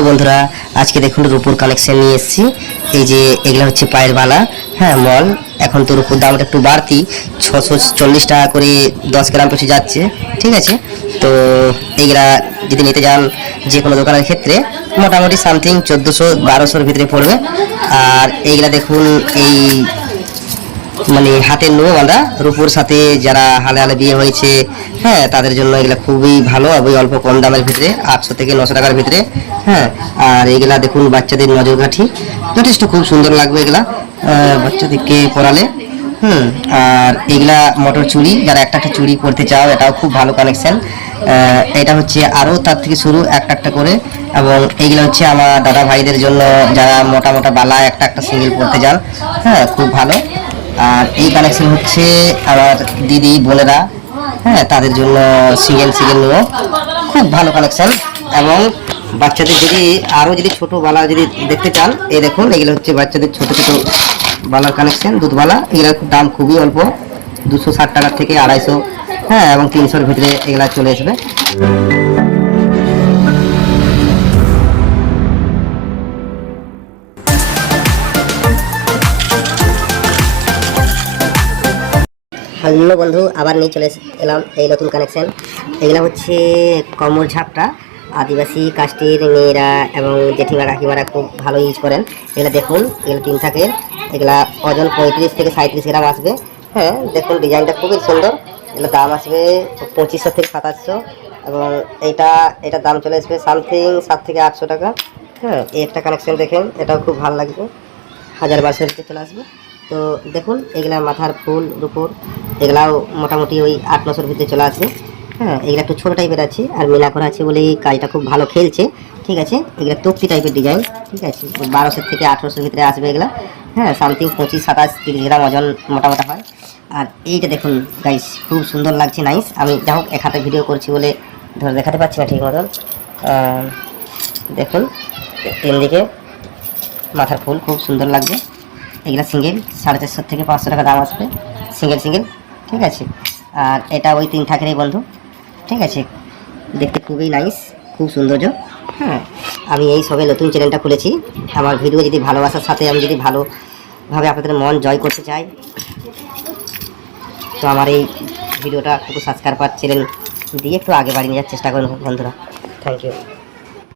Hello বন্ধুরা, আজকে দেখুন রূপুর কালেকশন নিয়ে এসেছি। এই যে এগুলো হচ্ছে পায়ের বালা, হ্যাঁ মল। এখন তো রূপুর দামটা একটু বাড়তি, 640 টাকা করে 10 গ্রাম পিছু যাচ্ছে, ঠিক আছে। তো এইগুলা যদি নিতে যান যে কোনো দোকানের ক্ষেত্রে মোটামুটি সামথিং 1400-1200-র ভিতরে পড়বে। আর এইগুলা দেখুন, এই মানে হাতের নো বাঁধা রূপোর সাথে যারা হালে হালে বিয়ে হয়েছে, হ্যাঁ তাদের জন্য এগুলা খুবই ভালো, ওই অল্প কম দামের ভিতরে 800 থেকে 900 টাকার ভিতরে, হ্যাঁ। আর এইগুলা দেখুন বাচ্চাদের নজরকাঠি, যথেষ্ট খুব সুন্দর লাগবে এগুলা বাচ্চাদেরকে পরালে। আর এইগুলা মোটর চুড়ি, যারা একটা একটা চুড়ি পরতে চাও এটাও খুব ভালো কালেকশন। এটা হচ্ছে আরও তার থেকে শুরু একটা একটা করে, এবং এইগুলো হচ্ছে আমার দাদা ভাইদের জন্য যারা মোটা মোটা বালা একটা একটা সিঙ্গেল পরতে যান, হ্যাঁ খুব ভালো। আর এই কালেকশন হচ্ছে আমার দিদি বোনেরা, হ্যাঁ তাদের জন্য সিঙ্গেল সিঙ্গেল নিও, খুব ভালো কালেকশন। এবং বাচ্চাদের যদি আরও যদি ছোটো বালা যদি দেখতে চান, এই দেখুন এগুলো হচ্ছে বাচ্চাদের ছোটো ছোটো বালার কালেকশন, দুধবালা। এগুলোর দাম খুবই অল্প, 260 টাকার থেকে 250, হ্যাঁ এবং 300-র ভিতরে এগুলা চলে আসবে। হ্যালো বন্ধু, আবার নিয়ে চলে এলাম এই নতুন কালেকশন। এগুলা হচ্ছে কমর ঝাপটা, আদিবাসী কাস্টের মেয়েরা এবং জেঠিমা কাকিমারা খুব ভালো ইউজ করেন। এগুলা দেখুন, এগুলো 3 থাকে, এগুলা ওজন 35 থেকে 37 গ্রাম আসবে। হ্যাঁ দেখুন ডিজাইনটা খুবই সুন্দর। এগুলো দাম আসবে 2500 থেকে 2700, এবং এটার দাম চলে আসবে সামথিং 7 থেকে 800 টাকা। হ্যাঁ এই একটা কালেকশন দেখেন, এটাও খুব ভালো লাগবে, 1000-1200 ভিতরে চলে আসবে। তো দেখুন এগুলা মাথার ফুল রূপোর, এগুলাও মোটামুটি ওই 800-900-র ভিতরে চলে আসবে। হ্যাঁ এগুলা একটু ছোটো টাইপের আছে, আর মিনা করা আছে বলে কাজটা খুব ভালো খেলছে, ঠিক আছে। এগুলা তক্তি টাইপের ডিজাইন, ঠিক আছে। 1200 থেকে 1800-র ভিতরে আসবে এগুলা, হ্যাঁ সামথিং 25-27-30 গ্রাম ওজন মোটামোটা হয়। আর এইটা দেখুন গাইস, খুব সুন্দর লাগছে, নাইস। আমি যা হোক এক হাতে ভিডিও করছি বলে ধরে দেখাতে পারছি না ঠিক মতন। দেখুন 3 দিকে মাথার ফুল খুব সুন্দর লাগবে। এগুলা সিঙ্গেল 450 থেকে 500 টাকা দাম আসবে, সিঙ্গেল সিঙ্গেল, ঠিক আছে। আর এটা ওই 3 থাকেরই বন্ধু, ঠিক আছে। দেখতে খুবই নাইস, খুব সৌন্দর্য। হ্যাঁ আমি এই সবে নতুন চ্যানেলটা খুলেছি, আমার ভিডিও যদি ভালোবাসার সাথে আমি যদি ভালোভাবে আপনাদের মন জয় করতে চাই, তো আমার এই ভিডিওটা একটু সাবস্ক্রাইব চ্যানেল দিয়ে একটু আগে বাড়িয়ে নেওয়ার চেষ্টা করুন বন্ধুরা। Thank you.